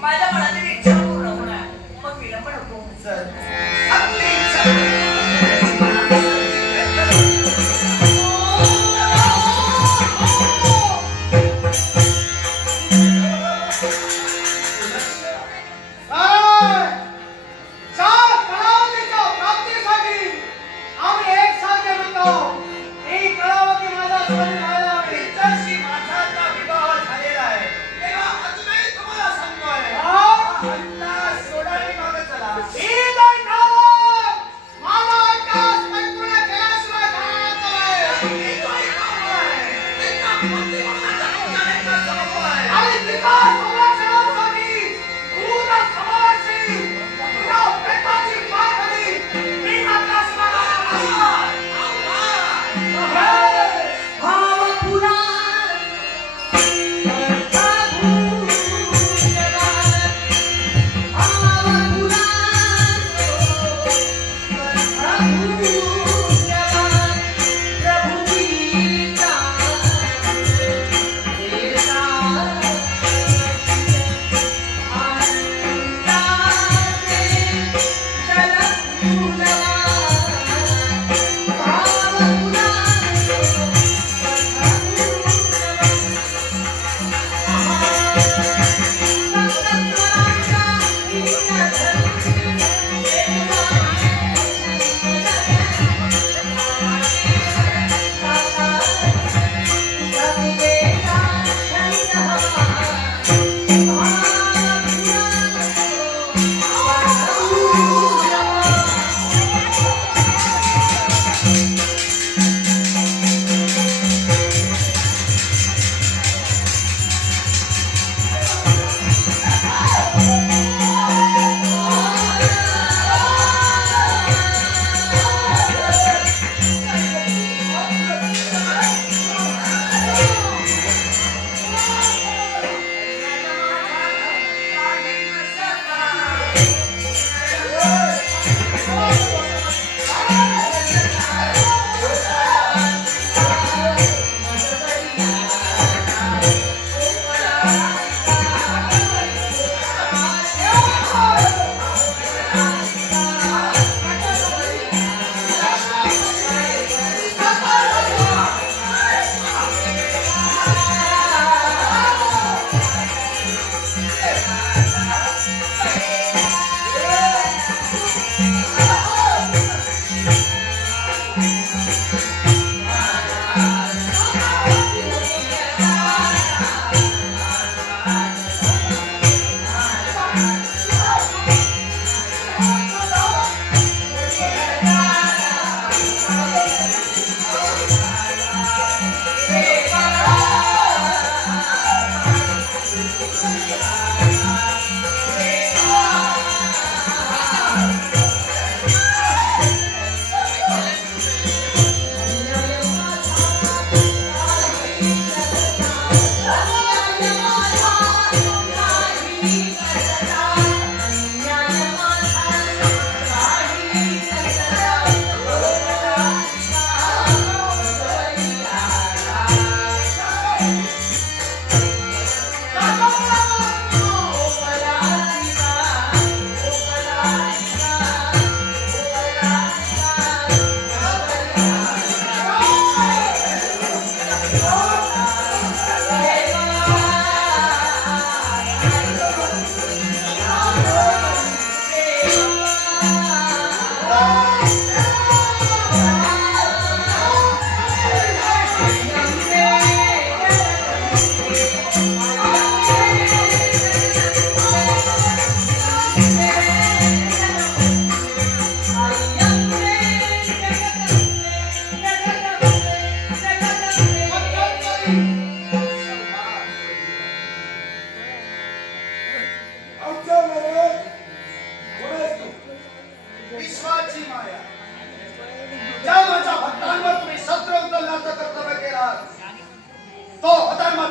माझ्या मनातील इच्छा पूर्ण होणार मग विलंब नको आपली इच्छा चार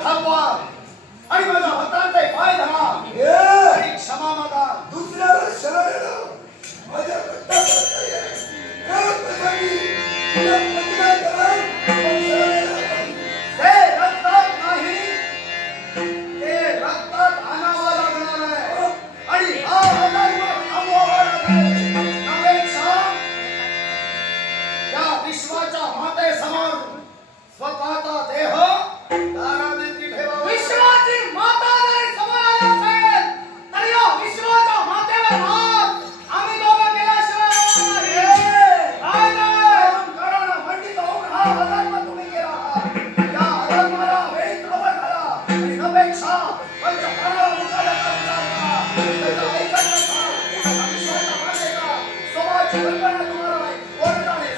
थांबवा आणि माझा हातांचे पाय धरा आणि क्षमा मागा. दुसऱ्याला शरण येणं माझ्या रक्तात नाहीये. करत प्रसंगी तुला प्रतिकार कराल, पण शरण येणं नाही. ते रक्तात नाही, ते रक्तात आणावं लागणार आहे आणि हा अधर्म थांबवावा लागेल. त्यापेक्षा या विश्वाच्या मातेसमोर स्वतःचा देह दारावरती ठेवावा. विश्वाची माता जरी समोर आली असेल तर या विश्वाच्या मातेवर हात आम्ही दोघं केल्याशिवाय काय नाही. कारण मंडित होऊन हा अधर्म तुम्ही केला आहात. या अधर्माला वेळीच कबल करा आणि त्यापेक्षा पंचप्राणाला मुकाबला करा. त्याचा ऐकत नका. या विश्वाच्या मातेचा स्वभावाची कल्पना तुम्हाला कोणताही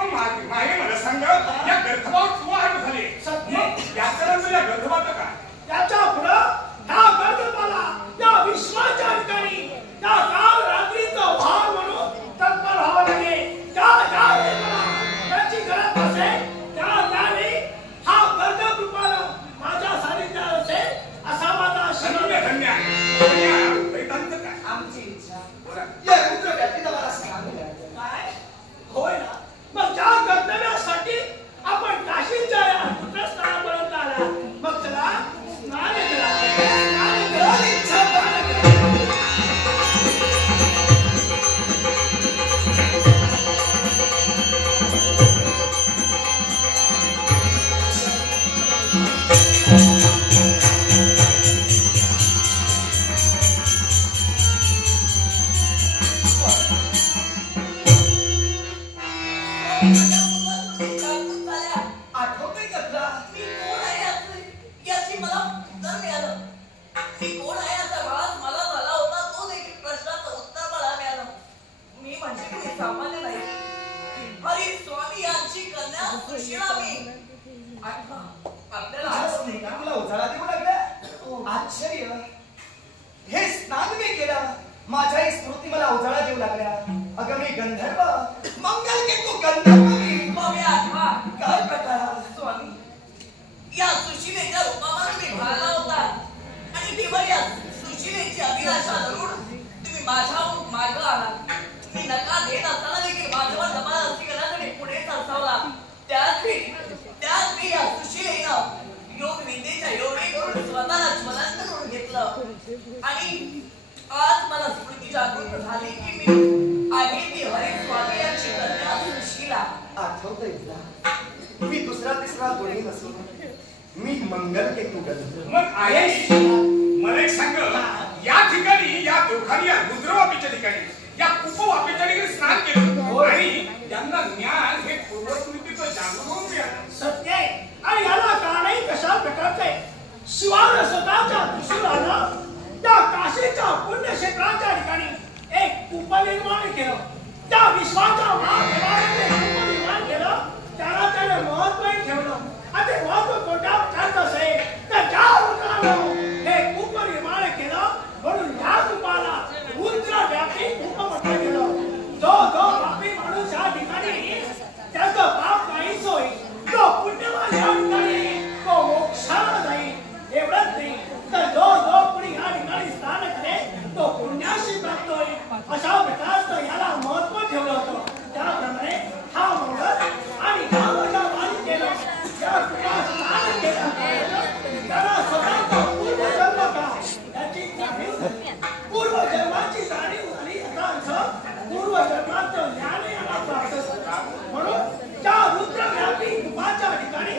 मग मागे मला सांग या गर्भभाव तू आहे झाले याच्या नंतर या गर्भभाचं काय त्याच्या पुढं ह्या गर्भपाला त्या विश्वाच्या ठिकाणी त्या काल रात्रीचं वाहन म्हणून तत्पर व्हावं लागेल. त्या वेळेला त्याची गरज असेल त्यावेळी हा गर्भरूपाला माझ्या सानिध्यात असेल असा माझा आशीर्वाद. धन्य आहे. वेदांत काय आमची इच्छा या रुद्र व्यक्तीला मला सांगू काय होय ना. मग त्या कर्तव्यासाठी आपण काशीच्या या पुत्रस्थानापर्यंत आला. मग चला स्नान करा. इच्छा दान करा. आठवतंय का तुला? मी कोण आहे याची मला उत्तर मिळालं. मी कोण आहे याचा भास मला झाला होता. तो देखील प्रश्नाचं उत्तर मला मिळालं. मी म्हणजे कोणी सामान्य नाही. हरी स्वामी यांची कन्या सुशीला मी. आठवा आपल्याला आज नाही का तुला उजाळा देऊ लागला? आश्चर्य. हे स्नान मी केलं. माझ्याही स्मृती मला उजाळा देऊ लागल्या. अगं मी गंधर्व मंगल के तू गंधर्व मी. मग मी आठवा काय प्रकार? स्वामी या सुशीलेच्या रूपावर तुम्ही भाळला होता आणि तेव्हा या सुशीलेची अभिलाषा धरून तुम्ही माझ्याहून मागं आलात. मी नकार देत असताना देखील माझ्यावर जबरदस्ती करण्यासाठी पुढे सरसावला. त्याच वेळी या सुशीलेनं योग विद्येच्या योगे करून स्वतःला ज्वलंत करून घेतलं आणि आज मला स्मृती जागृत झाली की मी आहे ती हरी स्वामी यांची कन्या सुशीला. आठवतंय तुला? मी दुसरा तिसरा कोणी नसून मी मंगल के तू गंधर्व. मग आहे मला एक सांग या ठिकाणी या दोघांनी या रुद्रवापीच्या ठिकाणी या कुपवापीच्या ठिकाणी स्नान केलं आणि त्यांना ज्ञान हे पूर्वस्मृतीचं जागरूक मिळालं. सत्य आहे. आणि याला कारणही कशा प्रकारचं आहे. शिवानं स्वतःच्या त्रिशूलानं त्या काशीच्या पुण्यक्षेत्राच्या ठिकाणी एक कूप निर्माण केलं. त्या विश्वाच्या महादेवाने कूप निर्माण केलं. त्याला महत्त्वही ठेवलं. आणि ते महत्त्व कोणत्या प्रकारचं असेल तर ज्या रुद्रानं हे कूप निर्माण केलं म्हणून या कूपाला रुद्रव्यापी कूप म्हटलं गेलं. जो पापी माणूस या ठिकाणी त्याचं पाप नाहीच होईल. तो पुण्यवान या ठिकाणी तो मोक्षाला जाईल. एवढंच नाही तर जो कुणी या ठिकाणी स्नान करेल तो पुण्याशी प्राप्त होईल. अशा प्रकारचं याला महत्त्व ठेवलं होतं. त्याप्रमाणे हा मंगल आणि या माझ्या वाणी केलं या कुणास स्नान केलं त्याला स्वतःचा पूर्वजन्म का याची जाणीव झाली. पूर्वजन्माची जाणीव झाली याचा अर्थ पूर्वजन्माचं ज्ञान याला प्राप्त झालं. म्हणून त्या रुद्रव्यापी कुपाच्या ठिकाणी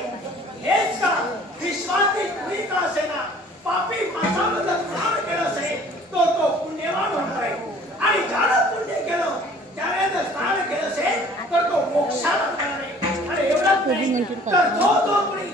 हेच का विश्वाची कुणी का असेना पापी माणसामध्ये स्नान केलं असेल तो पुण्यवान होणार आहे. आणि ज्यानं पुण्य केलं त्याने जर स्नान केलं असेल तर तो मोक्षाला जाणार आहे. आणि एवढंच नाही तर जो कुणी